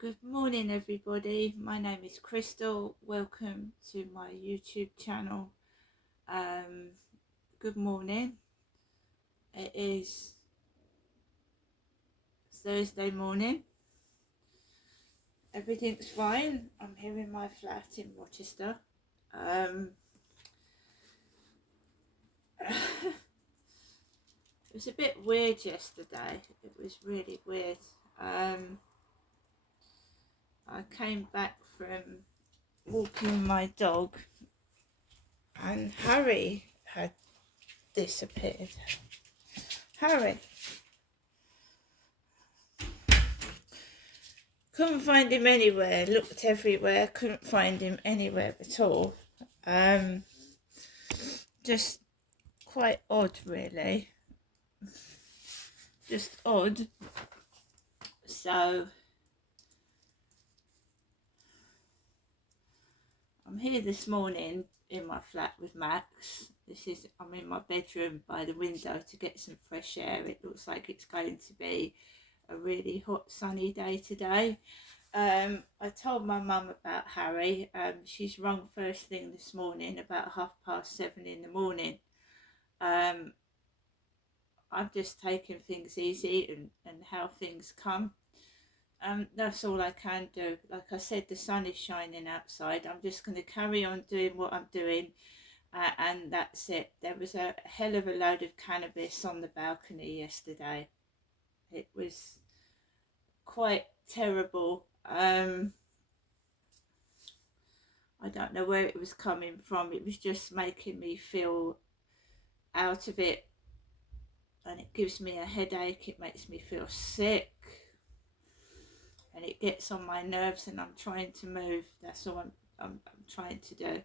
Good morning, everybody. My name is Crystal. Welcome to my YouTube channel. Um, Good morning. It is Thursday morning. Everything's fine. I'm here in my flat in Rochester. It was a bit weird yesterday. It was really weird. I came back from walking my dog and Harry had disappeared. Harry. Couldn't find him anywhere, looked everywhere, couldn't find him anywhere at all. Just quite odd, really. Just odd. So, I'm here this morning in my flat with Max. I'm in my bedroom by the window to get some fresh air. It looks like it's going to be a really hot, sunny day today. I told my mum about Harry. She's rung first thing this morning about 7:30 in the morning. I'm just taking things easy and how things come. That's all I can do. Like I said, the sun is shining outside. I'm just going to carry on doing what I'm doing, and that's it. There was a hell of a load of cannabis on the balcony yesterday. It was quite terrible. I don't know where it was coming from. It was just making me feel out of it, and it gives me a headache. It makes me feel sick, and it gets on my nerves, and I'm trying to move. That's all I'm trying to do.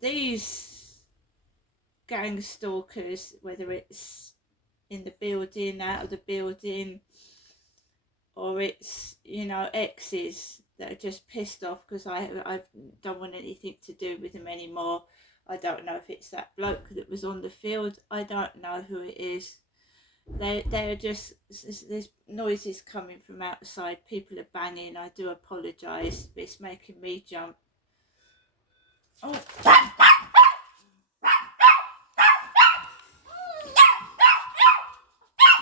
These gang stalkers, whether it's in the building, out of the building, or it's, exes that are just pissed off because I don't want anything to do with them anymore. I don't know if it's that bloke that was on the field. I don't know who it is. They're just, there's noises coming from outside. People are banging. I do apologise. It's making me jump. Oh.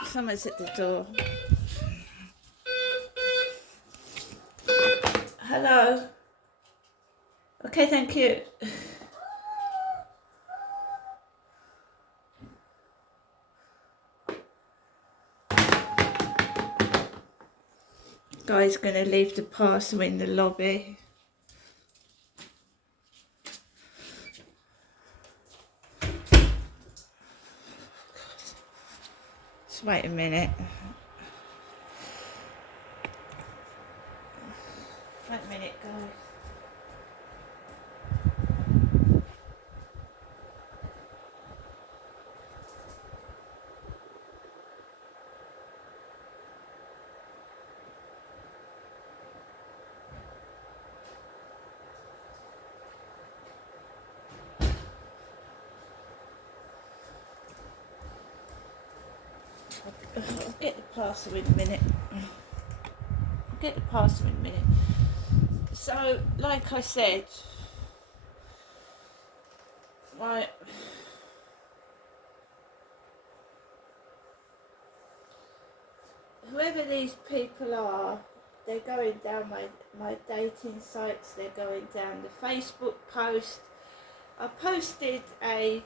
Someone's at the door. Hello. Okay, thank you. Guy's going to leave the parcel in the lobby. Just wait a minute. Wait a minute, guys. I'll get the parcel in a minute. So, like I said, whoever these people are, they're going down my dating sites, they're going down the Facebook post. I posted the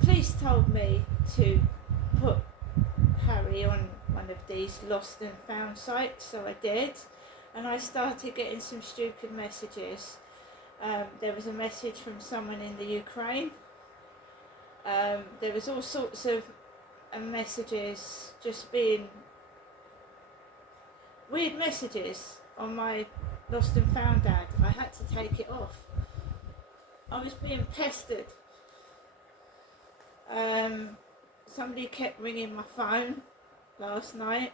police told me to put Harry on one of these lost and found sites, so I did, and I started getting some stupid messages. There was a message from someone in the Ukraine. There was all sorts of messages, just being weird messages on my lost and found ad. I had to take it off. I was being pestered. Somebody kept ringing my phone last night.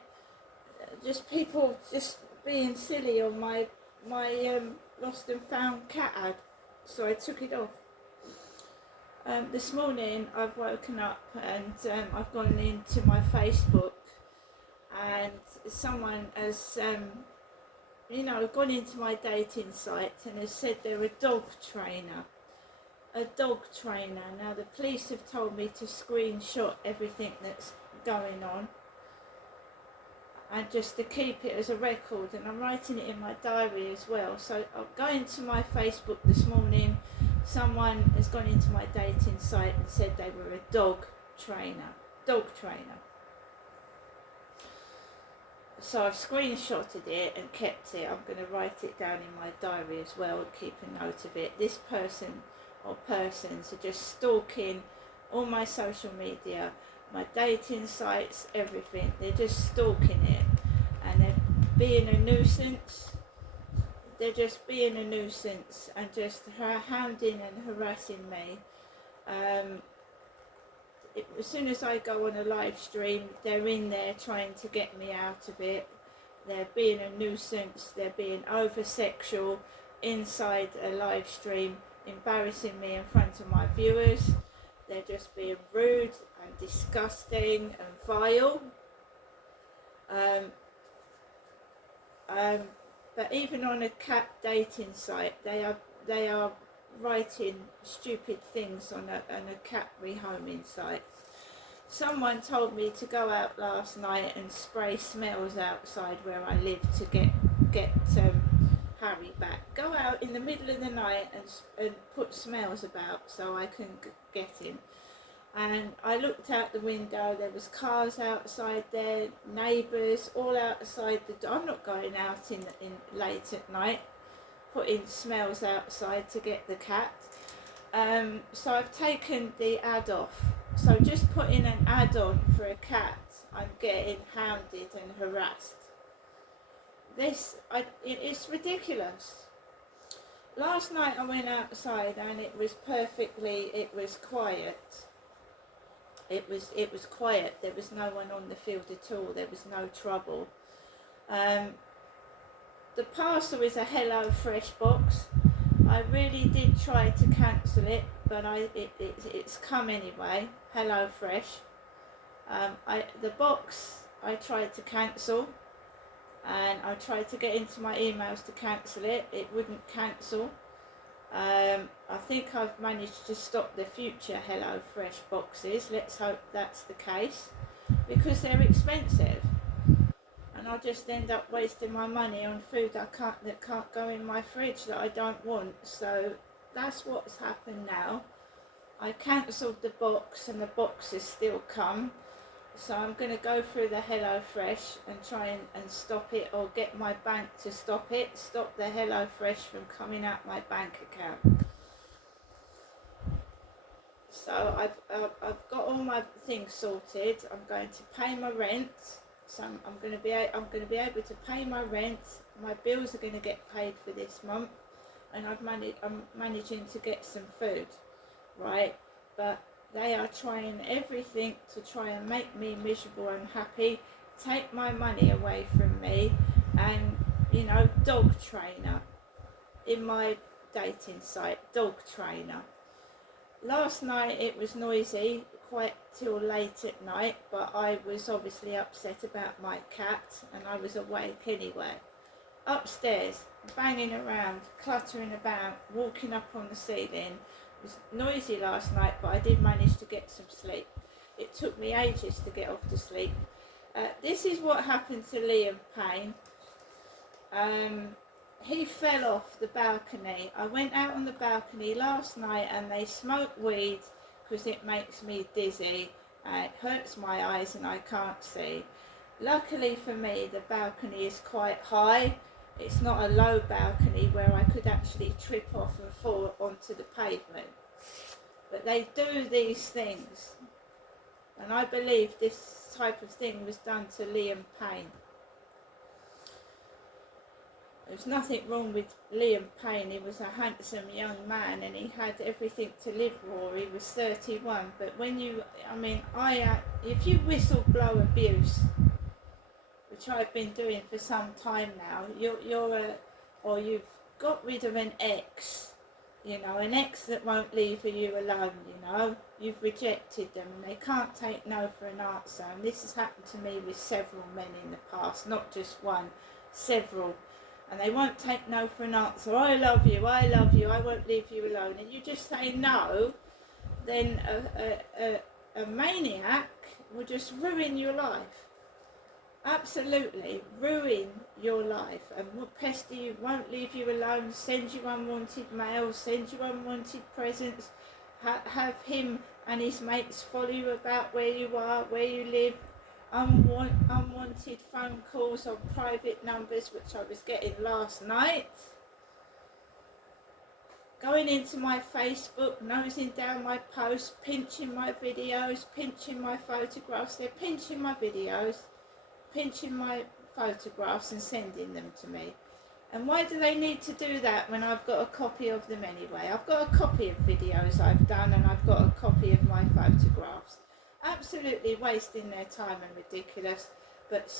Just people just being silly on my lost and found cat ad. So I took it off. This morning I've woken up and I've gone into my Facebook, and someone has you know, gone into my dating site and has said they're a dog trainer. A dog trainer. Now the police have told me to screenshot everything that's going on and just to keep it as a record, and I'm writing it in my diary as well. So I'm going to my Facebook this morning. Someone has gone into my dating site and said they were a dog trainer. So I've screenshotted it and kept it. I'm going to write it down in my diary as well and keep a note of it. This person or persons are just stalking all my social media, my dating sites, everything. They're just stalking it and they're being a nuisance. They're just being a nuisance and just hounding and harassing me. As soon as I go on a live stream, they're in there trying to get me out of it. They're being a nuisance, they're being over sexual inside a live stream, embarrassing me in front of my viewers. They're just being rude and disgusting and vile. But even on a cat dating site, they are writing stupid things on a cat rehoming site. Someone told me to go out last night and spray smells outside where I live to get Harry back. Go out in the middle of the night and put smells about so I can get him. And I looked out the window, there was cars outside there, neighbours all outside the door. I'm not going out in late at night putting smells outside to get the cat. So I've taken the ad off. So just putting an ad on for a cat, I'm getting hounded and harassed. It's ridiculous. Last night I went outside and it was quiet. It was quiet. There was no one on the field at all. There was no trouble. The parcel is a Hello Fresh box. I really did try to cancel it, but it's come anyway. Hello Fresh. The box I tried to cancel, and I tried to get into my emails to cancel it. It wouldn't cancel. I think I've managed to stop the future Hello Fresh boxes. Let's hope that's the case, because they're expensive. And I just end up wasting my money on food that can't go in my fridge that I don't want. So that's what's happened now. I cancelled the box and the box has still come. So I'm going to go through the Hello Fresh and try and stop it, or get my bank to stop it. Stop the Hello Fresh from coming out my bank account. So I've got all my things sorted. I'm going to pay my rent. So I'm going to be able to pay my rent. My bills are going to get paid for this month, and I'm managing to get some food, right? But they are trying everything to try and make me miserable and unhappy, take my money away from me, and dog trainer in my dating site, dog trainer. Last night it was noisy quite till late at night, but I was obviously upset about my cat and I was awake anyway. Upstairs, banging around, cluttering about, walking up on the ceiling. It was noisy last night, but I did manage to get some sleep. It took me ages to get off to sleep. This is what happened to Liam Payne. He fell off the balcony. I went out on the balcony last night and they smoked weed because it makes me dizzy. It hurts my eyes and I can't see. Luckily for me, the balcony is quite high. It's not a low balcony where I could actually trip off and fall onto the pavement. But they do these things. And I believe this type of thing was done to Liam Payne. There's nothing wrong with Liam Payne. He was a handsome young man and he had everything to live for. He was 31. But when if you whistle-blow abuse, which I've been doing for some time now, you've got rid of an ex You know, an ex that won't leave you alone, you know. You've rejected them and they can't take no for an answer. And this has happened to me with several men in the past, not just one, several. And they won't take no for an answer. I love you, I won't leave you alone. And you just say no, then a maniac will just ruin your life. Absolutely ruin your life and will pester you, won't leave you alone, send you unwanted mail, send you unwanted presents, have him and his mates follow you about where you are, where you live, unwanted phone calls on private numbers, which I was getting last night, going into my Facebook, nosing down my posts, pinching my videos, pinching my photographs. They're pinching my videos, pinching my photographs and sending them to me. And why do they need to do that when I've got a copy of them anyway? I've got a copy of videos I've done and I've got a copy of my photographs. Absolutely wasting their time and ridiculous. But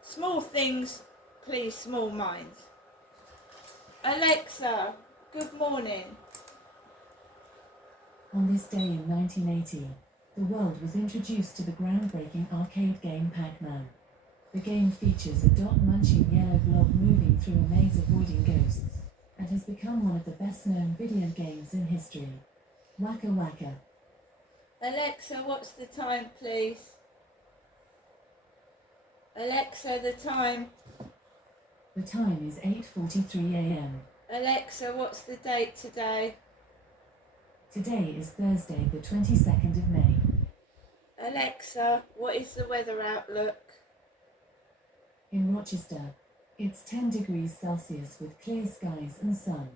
small things please small minds. Alexa, good morning. On this day in 1980, the world was introduced to the groundbreaking arcade game Pac-Man. The game features a dot-munching yellow blob moving through a maze avoiding ghosts, and has become one of the best-known video games in history. Waka Waka. Alexa, what's the time, please? Alexa, the time. The time is 8:43 a.m. Alexa, what's the date today? Today is Thursday, the 22nd of May. Alexa, what is the weather outlook? In Rochester, it's 10 degrees Celsius with clear skies and sun.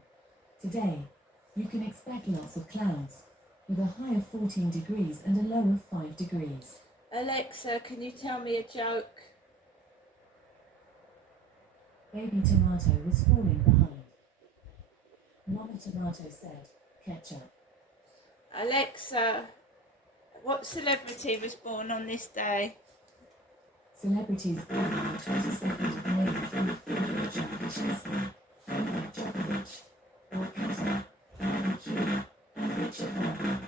Today, you can expect lots of clouds, with a high of 14 degrees and a low of 5 degrees. Alexa, can you tell me a joke? Baby tomato was falling behind. Mama tomato said, ketchup. Alexa, what celebrity was born on this day? Celebrities born on the 22nd of May include Richard Richardson, Novak Djokovic, Bob Cousy, Andy Q, and Richard Baldwin.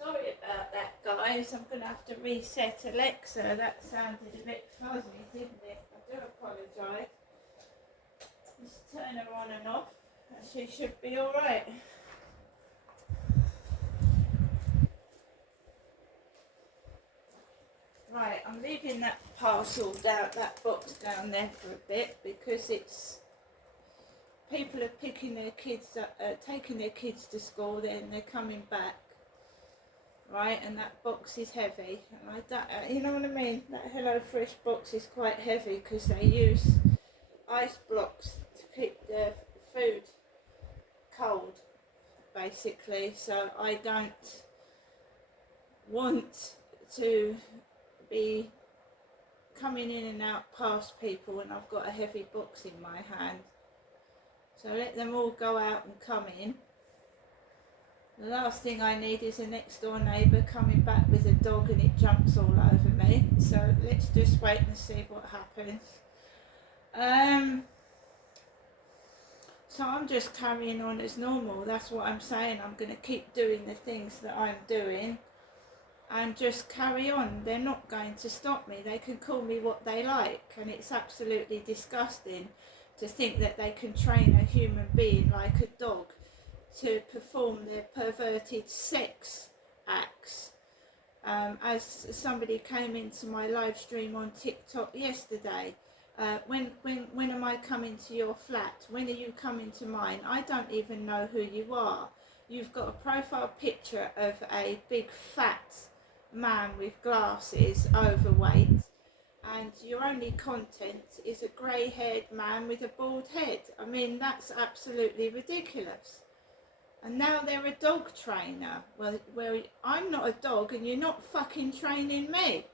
Sorry about that, guys. I'm going to have to reset Alexa. That sounded a bit fuzzy, didn't it? I do apologise. Just turn her on and off. She should be alright. Right, I'm leaving that parcel down, that box down there for a bit, because it's people are picking their kids up, taking their kids to school, then they're coming back, right? And that box is heavy, and I don't, you know what I mean? That HelloFresh box is quite heavy because they use ice blocks to keep their food cold, basically. So I don't want to be coming in and out past people when I've got a heavy box in my hand. So let them all go out and come in. The last thing I need is a next door neighbour coming back with a dog and it jumps all over me. So let's just wait and see what happens. So I'm just carrying on as normal. That's what I'm saying. I'm going to keep doing the things that I'm doing and just carry on. They're not going to stop me. They can call me what they like, and it's absolutely disgusting to think that they can train a human being like a dog to perform their perverted sex acts. As somebody came into my live stream on TikTok yesterday, when am I coming to your flat? When are you coming to mine? I don't even know who you are. You've got a profile picture of a big fat man with glasses, overweight, and your only content is a grey-haired man with a bald head. I mean, that's absolutely ridiculous. And now they're a dog trainer. Well, I'm not a dog and you're not fucking training me.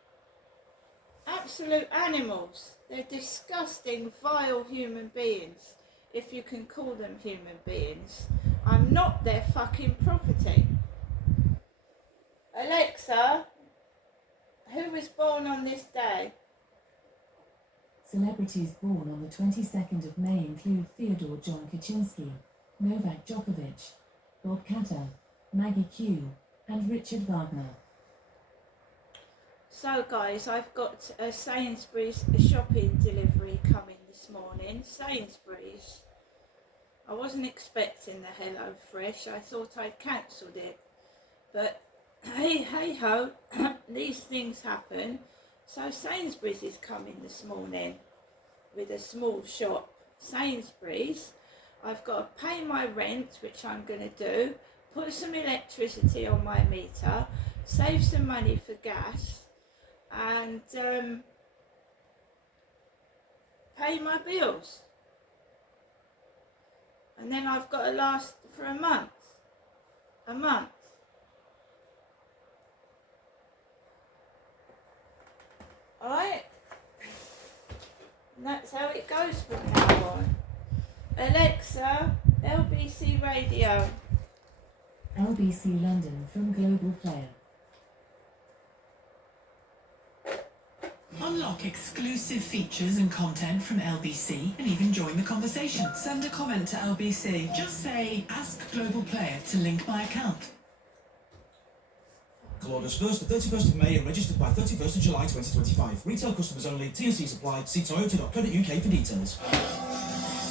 Absolute animals. They're disgusting, vile human beings, if you can call them human beings. I'm not their fucking property. Alexa, who was born on this day? Celebrities born on the 22nd of May include Fyodor John Kaczynski, Novak Djokovic, Bob Catter, Maggie Q, and Richard Wagner. So guys, I've got a Sainsbury's shopping delivery coming this morning. Sainsbury's. I wasn't expecting the Hello Fresh. I thought I'd cancelled it. But hey ho, these things happen. So Sainsbury's is coming this morning with a small shop. Sainsbury's. I've got to pay my rent, which I'm going to do, put some electricity on my meter, save some money for gas, and pay my bills. And then I've got to last for a month. Alright? And that's how it goes from now on. Alexa, LBC Radio. LBC London from Global Player. Unlock exclusive features and content from LBC and even join the conversation. Send a comment to LBC. Just say, ask Global Player to link my account. Orders 1st to 31st of May and registered by 31st of July 2025. Retail customers only. T&C supplied. See toyota.co.uk for details.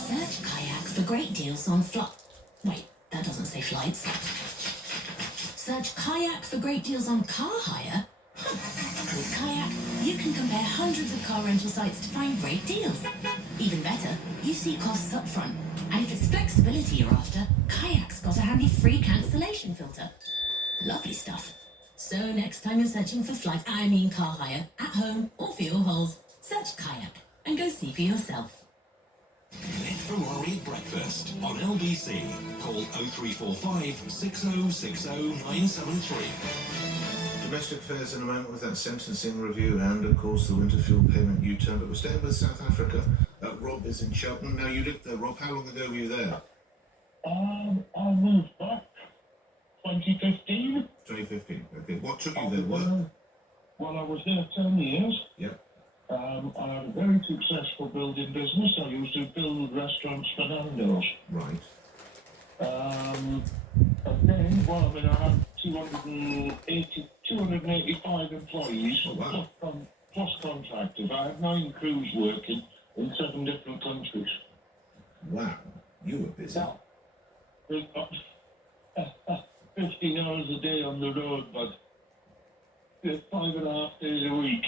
Search Kayak for great deals on Wait, that doesn't say flights. Search Kayak for great deals on car hire. With Kayak, you can compare hundreds of car rental sites to find great deals. Even better, you see costs up front. And if it's flexibility you're after, Kayak's got a handy free cancellation filter. Lovely stuff. So next time you're searching for flights, car hire, at home or for your holes, search Kayak and go see for yourself. Net Ferrari breakfast on LBC. Call 0345 6060 973. Domestic affairs in a moment with that sentencing review and, of course, the winter fuel payment U-turn. But we're staying with South Africa. Rob is in Cheltenham. Now, you lived there, Rob. How long ago were you there? I moved back 2015. 2015. Okay. What took you there? What? Well, I was there 10 years. Yep. I had a very successful building business. I used to build restaurants for Nando's. Right. And then, I had 285 employees, Oh, wow. plus contractors. I had 9 crews working in 7 different countries. Wow. You were busy. Now, 15 hours a day on the road, but 5.5 days a week.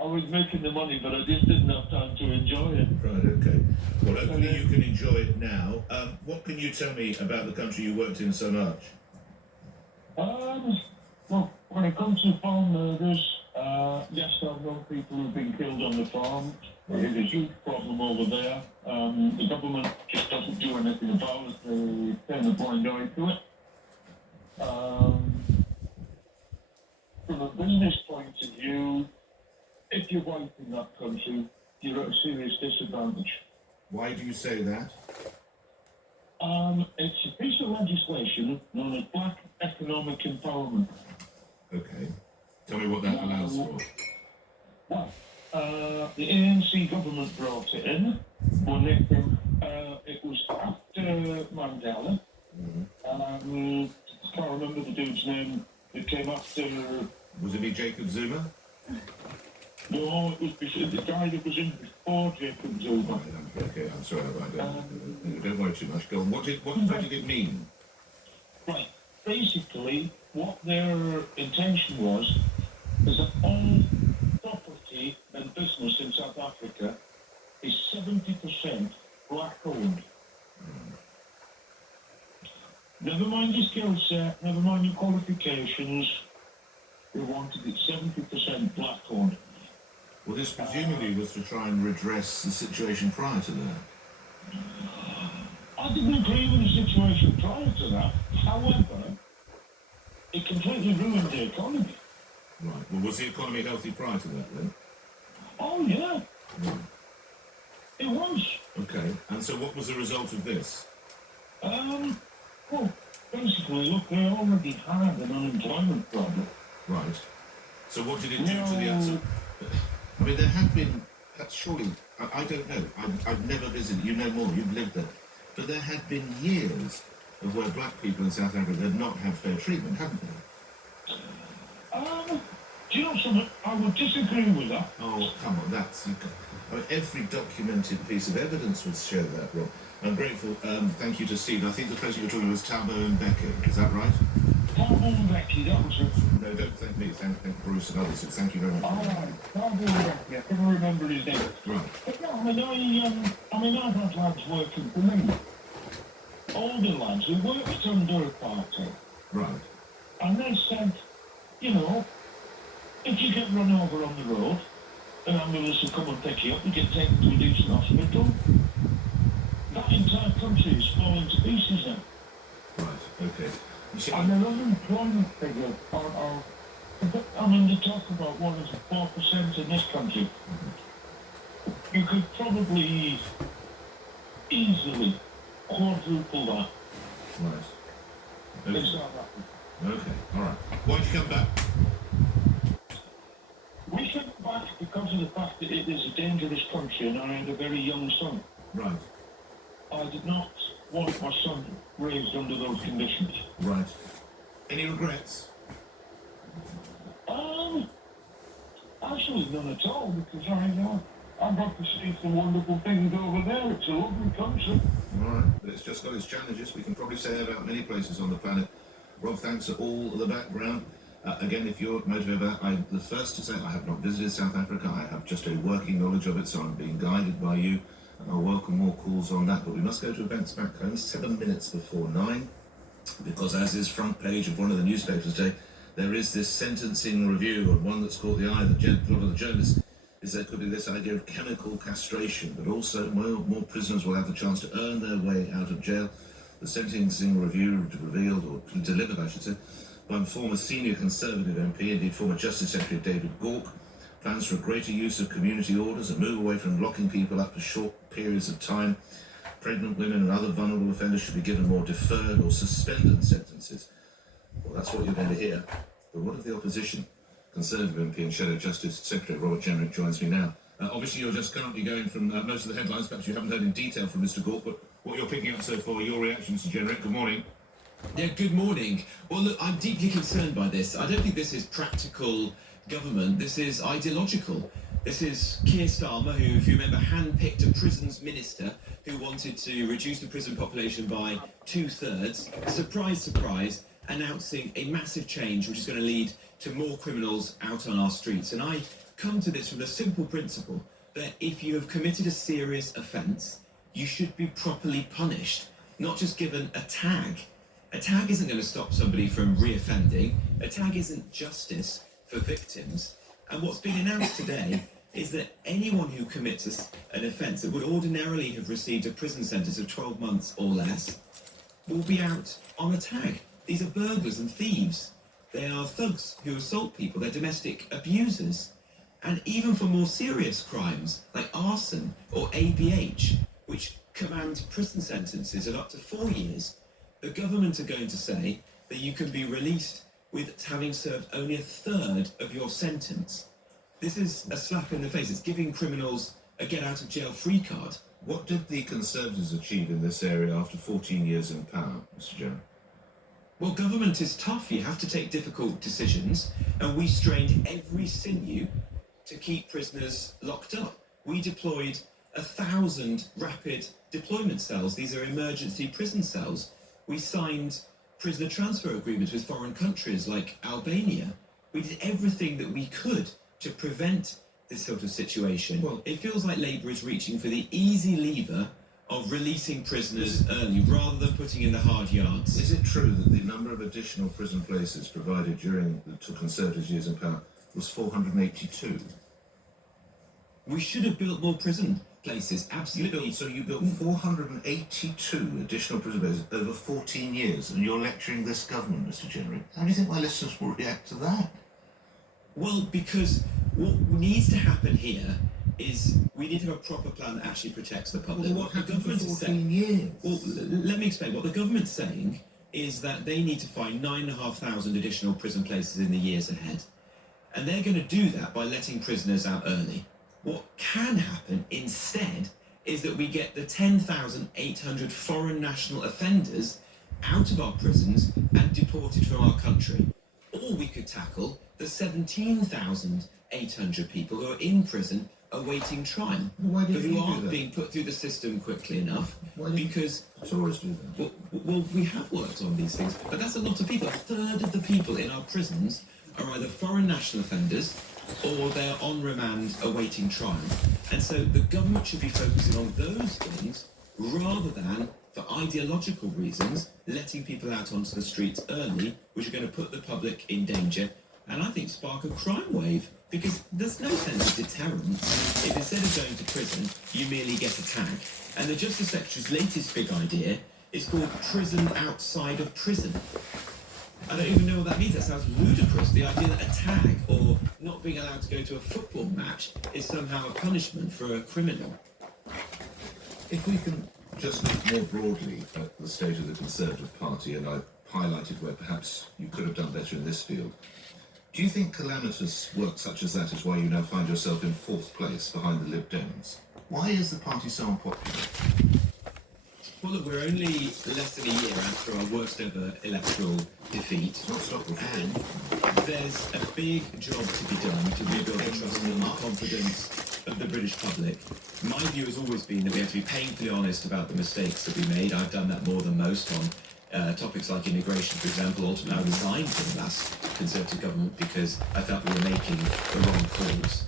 I was making the money, but I just didn't have time to enjoy it. Right, okay. Well, hopefully you can enjoy it now. What can you tell me about the country you worked in so much? Well, when it comes to farm murders, yes, I've known people who've been killed on the farm. It is a huge problem over there. The government just doesn't do anything about it. They turn a blind eye to it. From a business point of view, if you're white in that country, you're at a serious disadvantage. Why do you say that? It's a piece of legislation known as Black Economic Empowerment. Okay. Tell me what that allows for. Well, the ANC government brought it in when it was after Mandela. Mm-hmm. I can't remember the dude's name. It came after... Was it Jacob Zuma? No, it was the guy that was in before Jacob Zuma. Right, okay, I'm sorry about that. Don't worry too much. Go on. What did it mean? Right. Basically, what their intention was is that all property and business in South Africa is 70% black-owned. Never mind your skill set, never mind your qualifications, they wanted it 70% black-owned. Well, this presumably was to try and redress the situation prior to that. I didn't agree with the situation prior to that. However, it completely ruined the economy. Right. Well, was the economy healthy prior to that then? Oh, yeah. Right. It was. Okay. And so what was the result of this? Well, basically, look, they already had an unemployment problem. Right. So what did it do to the answer? I mean, there had been, surely, I don't know, I've never visited, you know more, you've lived there, but there had been years of where black people in South Africa had not had fair treatment, haven't there? Do you know something? I would disagree with that. Oh, come on, I mean, every documented piece of evidence would show that, Rob. I'm grateful, thank you to Steve. I think the person you're talking about was Thabo Mbeki, is that right? Thabo Mbeki, that was it. No, don't thank me, thank Bruce and others, thank you very much. All right, Thabo Mbeki, I couldn't remember his name. Right. But no, I mean, I've had lads working for me. Older lads who worked under apartheid. Right. And they said, you know, if you get run over on the road, an ambulance will come and pick you up, you get taken to a decent hospital. That entire country is falling to pieces now. Right, okay. You see, And their unemployment figure are I mean, they talk about what is it, 4% in this country. You could probably easily quadruple that right. in Okay. South Africa. Okay, all right. Why'd you come back? We came back because of the fact that it is a dangerous country and I had a very young son. Right, I did not want my son raised under those conditions. right. Any regrets? Actually none at all, because I got to see some wonderful things over there. It's a lovely country. All right, but it's just got its challenges. We can probably say that about many places on the planet. Rob, thanks for all the background. Again, if you're motivated by that, I'm the first to say I have not visited South Africa. I have just a working knowledge of it, so I'm being guided by you. And I'll welcome more calls on that. But we must go to events back home, 7 minutes before 9, because as is front page of one of the newspapers today, there is this sentencing review, and one that's caught the eye of a lot of the journalists is there could be this idea of chemical castration, but also more prisoners will have the chance to earn their way out of jail. The sentencing review revealed, or delivered, I should say, by former senior Conservative MP, indeed former Justice Secretary David Gauke, plans for a greater use of community orders, a move away from locking people up for short periods of time. Pregnant women and other vulnerable offenders should be given more deferred or suspended sentences. Well, that's what you're going to hear. But what of the opposition? Conservative MP and Shadow Justice Secretary Robert Jenrick joins me now. Obviously, you're just currently going from most of the headlines. Perhaps you haven't heard in detail from Mr. Gauke, but what you're picking up so far, your reaction, Mr. Jenrick. Good morning. Yeah, good morning. Well, look, I'm deeply concerned by this. I don't think this is practical government. This is ideological. This is Keir Starmer, who, if you remember, handpicked a prisons minister who wanted to reduce the prison population by 2/3. Surprise, surprise, announcing a massive change which is going to lead to more criminals out on our streets. And I come to this from the simple principle that if you have committed a serious offence, you should be properly punished, not just given a tag. A tag isn't going to stop somebody from reoffending. A tag isn't justice for victims. And what's been announced today is that anyone who commits an offence that would ordinarily have received a prison sentence of 12 months or less will be out on a tag. These are burglars and thieves. They are thugs who assault people. They're domestic abusers. And even for more serious crimes like arson or ABH, which command prison sentences of up to 4 years, the government are going to say that you can be released with having served only a third of your sentence. This is a slap in the face. It's giving criminals a get-out-of-jail-free card. What did the Conservatives achieve in this area after 14 years in power, Mr. Jenrick? Well, government is tough. You have to take difficult decisions, and we strained every sinew to keep prisoners locked up. We deployed 1,000 rapid deployment cells. These are emergency prison cells. We signed prisoner transfer agreements with foreign countries like Albania. We did everything that we could to prevent this sort of situation. Well, it feels like Labour is reaching for the easy lever of releasing prisoners early rather than putting in the hard yards. Is it true that the number of additional prison places provided during the Conservatives' years in power was 482? We should have built more prison places, absolutely. So you built 482 additional prison places over 14 years, and you're lecturing this government, Mr. Jenrick. How do you think my listeners will react to that? Well, because what needs to happen here is we need to have a proper plan that actually protects the public. Well, what happened for 14 years? Well, let me explain. What the government's saying is that they need to find 9,500 additional prison places in the years ahead. And they're going to do that by letting prisoners out early. What can happen instead is that we get the 10,800 foreign national offenders out of our prisons and deported from our country. Or we could tackle the 17,800 people who are in prison awaiting trial, Why but did you who do aren't that? being put through the system quickly enough Why did because Tories do that? well, we have worked on these things, but that's a lot of people. A third of the people in our prisons are either foreign national offenders or they're on remand awaiting trial. And so the government should be focusing on those things rather than, for ideological reasons, letting people out onto the streets early, which are going to put the public in danger and I think spark a crime wave. Because there's no sense of deterrence if instead of going to prison, you merely get a tag. And the Justice Secretary's latest big idea is called prison outside of prison. I don't even know what that means. That sounds ludicrous. The idea that a tag or not being allowed to go to a football match is somehow a punishment for a criminal. If we can just look more broadly at the state of the Conservative Party, and I've highlighted where perhaps you could have done better in this field, do you think calamitous work such as that is why you now find yourself in fourth place behind the Lib Dems? Why is the party so unpopular? Well, look, we're only less than a year after our worst ever electoral defeat, and there's a big job to be done to rebuild the trust and the confidence of the British public. My view has always been that we have to be painfully honest about the mistakes that we made. I've done that more than most on topics like immigration, for example. Ultimately, I resigned from the last Conservative government because I felt we were making the wrong calls.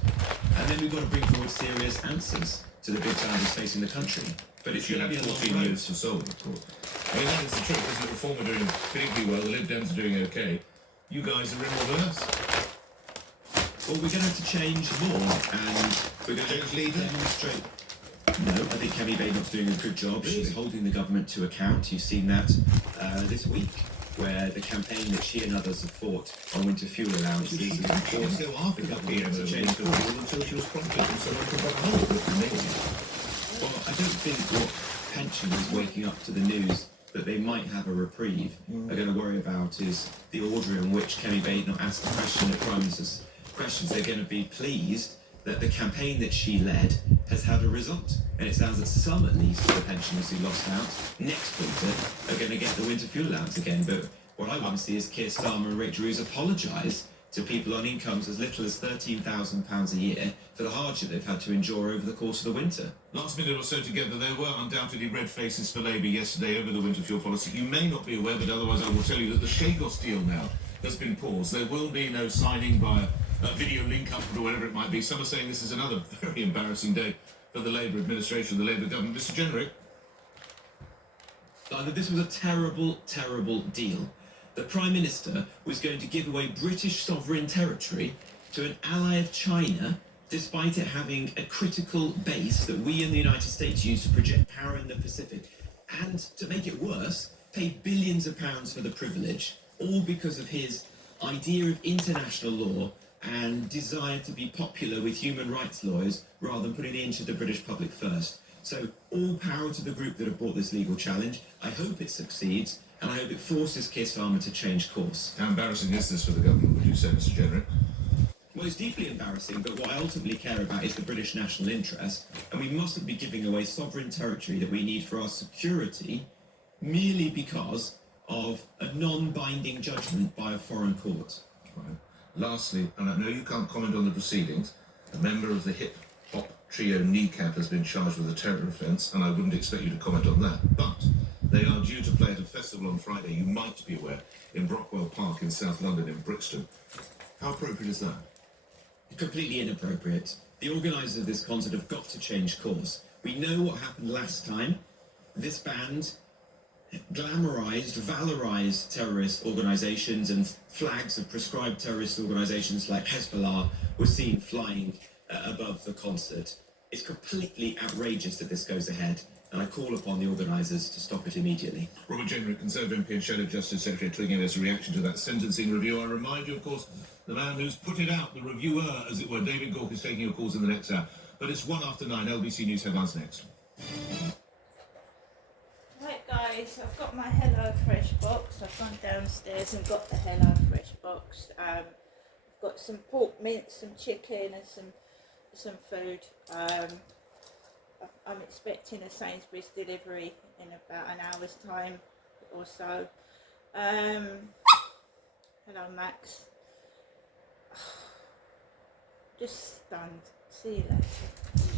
And then we've got to bring forward serious answers to the big challenges facing the country. But it's You going to had be a long 14 road. years to solve, of course. I mean, that is the truth, isn't it? Reform are doing particularly well, the Lib Dems are doing okay. You guys are in reverse. Well, we're going to have to change more, and we're going to Change leader? demonstrate. No, I think Kemi Badenoch's doing a good job. She's Really? holding the government to account. You've seen that this week, where the campaign that she and others have fought on winter fuel allowances She has didn't forced go after the the government PM to over change the course. wall until she was prompted and someone could back hold of it. Amazing. Well, I don't think what pensioners waking up to the news that they might have a reprieve are going to worry about is the order in which Kemi Badenoch asked the question at Prime Minister's questions. They're going to be pleased that the campaign that she led has had a result. And it sounds that some, at least, of the pensioners who lost out next winter are going to get the winter fuel allowance again. But what I want to see is Keir Starmer and Rachel Reeves apologise to people on incomes as little as £13,000 a year for the hardship they've had to endure over the course of the winter. Last minute or so together, there were undoubtedly red faces for Labour yesterday over the winter fuel policy. You may not be aware, but otherwise I will tell you that the Chagos deal now has been paused. There will be no signing by a video link up or whatever it might be. Some are saying this is another very embarrassing day for the Labour administration, the Labour government. Mr. Jenrick. This was a terrible, terrible deal. The Prime Minister was going to give away British sovereign territory to an ally of China, despite it having a critical base that we in the United States use to project power in the Pacific. And to make it worse, pay billions of pounds for the privilege, all because of his idea of international law and desire to be popular with human rights lawyers rather than putting the interest of the British public first. So all power to the group that have brought this legal challenge. I hope it succeeds, and I hope it forces Keir Starmer to change course. How embarrassing is this for the government, would you say, Mr. Jenrick? Well, it's deeply embarrassing, but what I ultimately care about is the British national interest, and we mustn't be giving away sovereign territory that we need for our security merely because of a non-binding judgment by a foreign court. Right. Lastly, and I know you can't comment on the proceedings, a member of the hip-hop trio Kneecap has been charged with a terror offence, and I wouldn't expect you to comment on that, but they are due to play at a festival on Friday, you might be aware, in Brockwell Park in South London in Brixton. How appropriate is that? Completely inappropriate. The organisers of this concert have got to change course. We know what happened last time. This band glamorised, valorised terrorist organisations, and flags of prescribed terrorist organisations like Hezbollah were seen flying above the concert. It's completely outrageous that this goes ahead, and I call upon the organisers to stop it immediately. Robert Jenrick, Conservative MP and Shadow Justice Secretary, to give us a reaction to that sentencing review. I remind you, of course, the man who's put it out, the reviewer, as it were, David Gork, is taking your calls in the next hour. But it's 9:01, LBC News headlines next. Right, guys. Okay, so I've got my Hello Fresh box. I've gone downstairs and got the Hello Fresh box. I've got some pork mince, some chicken, and some food. I'm expecting a Sainsbury's delivery in about an hour's time or so. Hello, Max. Just stunned. See you later.